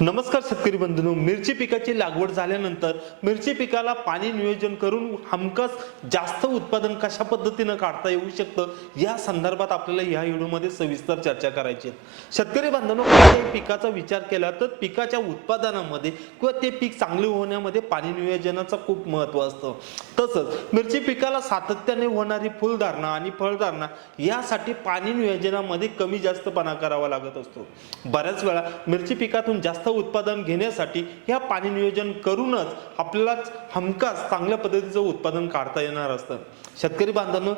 नमस्कार शेतकरी बंधूंनो मिरची पिकाची लागवड झाल्यानंतर मिरची पिकाला पाणी नियोजन करून हमखास जास्त उत्पादन कशा पद्धतीनं काढता येऊ शकतं? या संदर्भात आपल्याला या व्हिडिओमध्ये सविस्तर चर्चा करायची आहे. शेतकरी बांधवांनो कोणत्याही पिकाचा विचार केला तर पिकाच्या उत्पादनामध्ये किंवा ते पीक चांगले होण्यामध्ये पाणी नियोजनाचं खूप महत्त्व असतं. तसंच मिरची पिकाला सातत्याने होणारी फुलधारणा आणि फळधारणा यासाठी पाणी नियोजनामध्ये कमी जास्तपणा करावा लागत असतो. बऱ्याच वेळा मिरची पिकातून जास्त उत्पादन घेण्यासाठी ह्या पाणी नियोजन करूनच आपल्याला हमखास चांगल्या पद्धतीचं उत्पादन काढता येणार असतं. शेतकरी बांधवांनो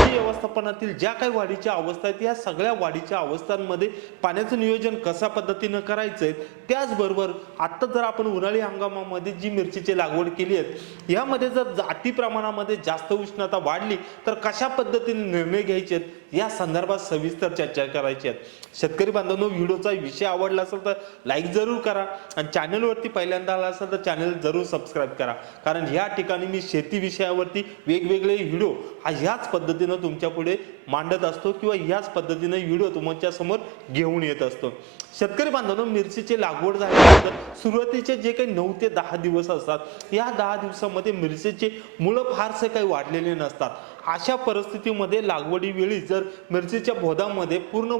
कृषी व्यवस्थापनातील ज्या काही वाढीच्या अवस्था आहेत या सगळ्या वाढीच्या अवस्थांमध्ये पाण्याचं नियोजन कशा पद्धतीनं करायचंय त्याचबरोबर आत्ता जर आपण उन्हाळी हंगामामध्ये जी मिरचीची लागवड केली आहे यामध्ये जर अति प्रमाणामध्ये जास्त उष्णता वाढली तर कशा पद्धतीने निर्णय घ्यायचे आहेत या संदर्भात सविस्तर चर्चा करायची आहेत शेतकरी बांधवांनो व्हिडिओचा विषय आवडला असेल तर लाईक जरूर करा आणि चॅनलवरती पहिल्यांदा आला असेल तर चॅनल जरूर सबस्क्राईब करा. कारण या ठिकाणी मी शेती विषयावरती वेगवेगळे व्हिडिओ हा ह्याच पद्धतीने तुमच्यापुढे मांडत असतो किंवा ह्याच पद्धतीनं व्हिडिओ तुमच्यासमोर घेऊन येत असतो. शेतकरी बांधवांनो मिरचीची लागवड झाल्यानंतर सुरुवातीचे जे काही नऊ ते दहा दिवस असतात या दहा दिवसामध्ये मिरचीचे मुळं फारसे काही वाढलेले नसतात. अशा परिस्थितीमध्ये लागवडीवेळी जर मिरचीच्या बोधामध्ये पूर्ण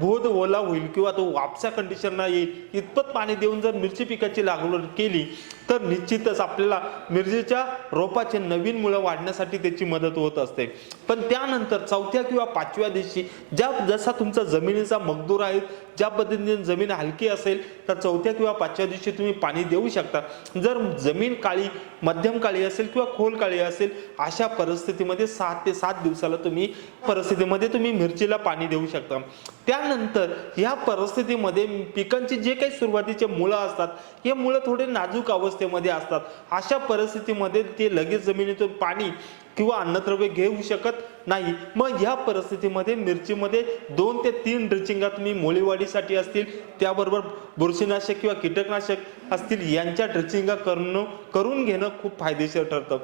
बोध ओला होईल किंवा तो वापसा कंडिशनला येईल इतपत पाणी देऊन जर मिरची पिकाची लागवड केली तर निश्चितच आपल्याला मिरचीच्या रोपाचे नवीन मुळं वाढण्यासाठी त्याची मदत होत असते. पण त्यानंतर चौथ्या किंवा पाचव्या दिवशी ज्या जसा तुमचा जमिनीचा मगदूर आहे ज्या पद्धतीने जमीन हलकी असेल तर चौथ्या किंवा पाचव्या दिवशी तुम्ही पाणी देऊ शकता. जर जमीन काळी मध्यम काळी असेल किंवा खोल काळी असेल अशा परिस्थितीमध्ये सात ते सात दिवसाला तुम्ही परिस्थितीमध्ये तुम्ही मिरचीला पाणी देऊ शकता. त्या त्यानंतर ह्या परिस्थितीमध्ये पिकांचे जे काही सुरुवातीचे मुळं असतात हे मुळं थोडे नाजूक अवस्थेमध्ये असतात. अशा परिस्थितीमध्ये ते लगेच जमिनीतून पाणी किंवा अन्नद्रव्य घेऊ शकत नाही. मग ह्या परिस्थितीमध्ये मिरचीमध्ये दोन ते तीन ड्रिचिंगा तुम्ही मोळीवाढीसाठी असतील त्याबरोबर बुरशीनाशक किंवा कीटकनाशक असतील यांच्या ड्रिचिंगा करणं करून घेणं खूप फायदेशीर ठरतं.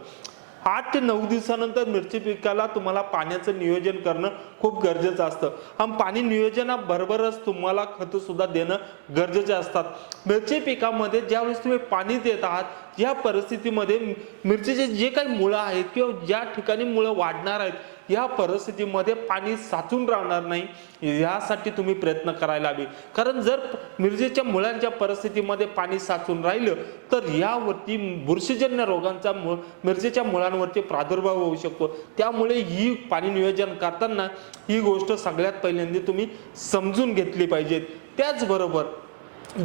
आठ ते नऊ दिवसानंतर मिरची पिकाला तुम्हाला पाण्याचं नियोजन करणं खूप गरजेचं असतं. आणि पाणी नियोजनाबरोबरच तुम्हाला खतं सुद्धा देणं गरजेचे असतात. मिरची पिकामध्ये ज्यावेळेस तुम्ही पाणी देत आहात या परिस्थितीमध्ये मिरचीचे जे काही मुळं आहेत किंवा ज्या ठिकाणी मुळं वाढणार आहेत या परिस्थितीमध्ये पाणी साचून राहणार नाही यासाठी तुम्ही प्रयत्न करायला हवे. कारण जर मिरचीच्या मुळांच्या परिस्थितीमध्ये पाणी साचून राहिलं तर यावरती बुरशीजन्य रोगांचा मु- मिरचीच्या मुळांवरती प्रादुर्भाव होऊ शकतो. त्यामुळे ही पाणी नियोजन करताना ही गोष्ट सगळ्यात पहिल्यांदा तुम्ही समजून घेतली पाहिजेत. त्याचबरोबर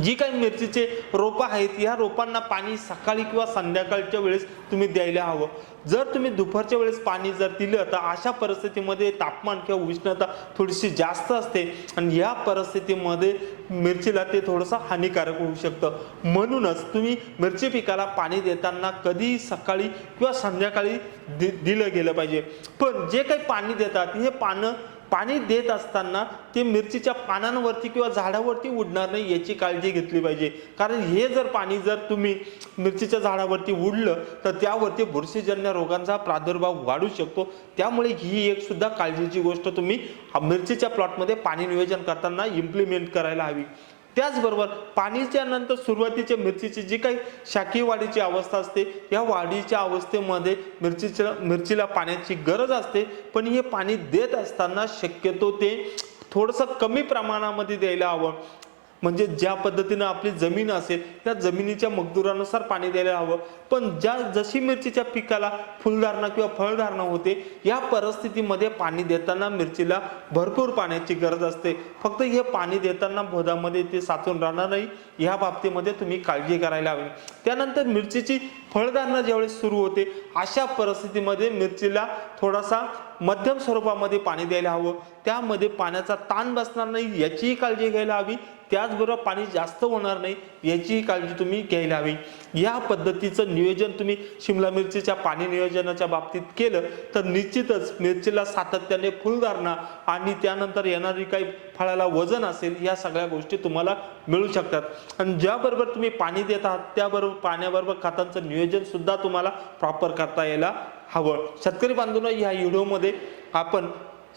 जी काही मिरचीचे रोपं आहेत ह्या रोपांना पाणी सकाळी किंवा संध्याकाळच्या वेळेस तुम्ही द्यायला हवं. जर तुम्ही दुपारच्या वेळेस पाणी जर दिलं तर अशा परिस्थितीमध्ये तापमान किंवा उष्णता थोडीशी जास्त असते आणि या परिस्थितीमध्ये मिरचीला ते थोडंसं हानिकारक होऊ शकतं. म्हणूनच तुम्ही मिरची पिकाला पाणी देताना कधी सकाळी किंवा संध्याकाळी दि दिलं गेलं पाहिजे. पण जे काही पाणी देतात हे पानं पाणी देत असताना ते मिरचीच्या पानांवरती किंवा झाडावरती उडणार नाही याची काळजी घेतली पाहिजे. कारण हे जर पाणी जर तुम्ही मिरचीच्या झाडावरती उडलं तर त्यावरती बुरशीजन्य रोगांचा प्रादुर्भाव वाढू शकतो. त्यामुळे ही एक सुद्धा काळजीची गोष्ट तुम्ही मिरचीच्या प्लॉटमध्ये पाणी नियोजन करताना इम्प्लिमेंट करायला हवी. त्याचबरोबर पाणीच्या नंतर सुरुवातीच्या मिरचीची जी काही शाकी वाढीची अवस्था असते या वाढीच्या अवस्थेमध्ये मिरचीच्या मिरचीला पाण्याची गरज असते. पण हे पाणी देत असताना शक्यतो ते थोडंसं कमी प्रमाणामध्ये द्यायला हवं. म्हणजे ज्या पद्धतीनं आपली जमीन असेल त्या जमिनीच्या मजदुरानुसार पाणी द्यायला हवं. पण ज्या जशी मिरचीच्या पिकाला फुलधारणा किंवा फळधारणा होते या परिस्थितीमध्ये पाणी देताना मिरचीला भरपूर पाण्याची गरज असते. फक्त हे पाणी देताना भोदामध्ये ते साचून राहणार नाही. ह्या बाबतीमध्ये तुम्ही काळजी करायला हवी. त्यानंतर मिरचीची फळधारणा ज्यावेळेस सुरू होते अशा परिस्थितीमध्ये मिरचीला थोडासा मध्यम स्वरूपामध्ये पाणी द्यायला हवं. त्यामध्ये पाण्याचा ताण बसणार नाही याचीही काळजी घ्यायला हवी. त्याचबरोबर पाणी जास्त होणार नाही याचीही काळजी तुम्ही घ्यायला हवी. या पद्धतीचं नियोजन तुम्ही शिमला मिरचीच्या पाणी नियोजनाच्या बाबतीत केलं तर निश्चितच मिरचीला सातत्याने फुलधारणा आणि त्यानंतर येणारी काही फळाला वजन असेल या सगळ्या गोष्टी तुम्हाला मिळू शकतात. आणि ज्याबरोबर तुम्ही पाणी देत आहात त्याबरोबर पाण्याबरोबर खतांचं नियोजन सुद्धा तुम्हाला प्रॉपर करता यायला हवं. शेतकरी बांधून ह्या व्हिडिओमध्ये आपण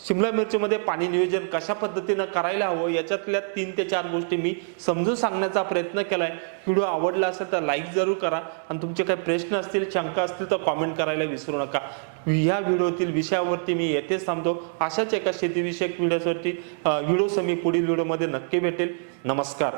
शिमला मिरचीमध्ये पाणी नियोजन कशा पद्धतीनं करायला हवं याच्यातल्या तीन ते चार गोष्टी मी समजून सांगण्याचा प्रयत्न केलाय. व्हिडिओ आवडला असेल तर लाईक जरूर करा. आणि तुमचे काही प्रश्न असतील शंका असतील तर कॉमेंट करायला विसरू नका. ह्या व्हिडिओतील विषयावरती मी येथेच थांबतो. अशाच एका शेतीविषयक व्हिडिओवरती व्हिडिओ मी पुढील व्हिडिओमध्ये नक्की भेटेल. नमस्कार.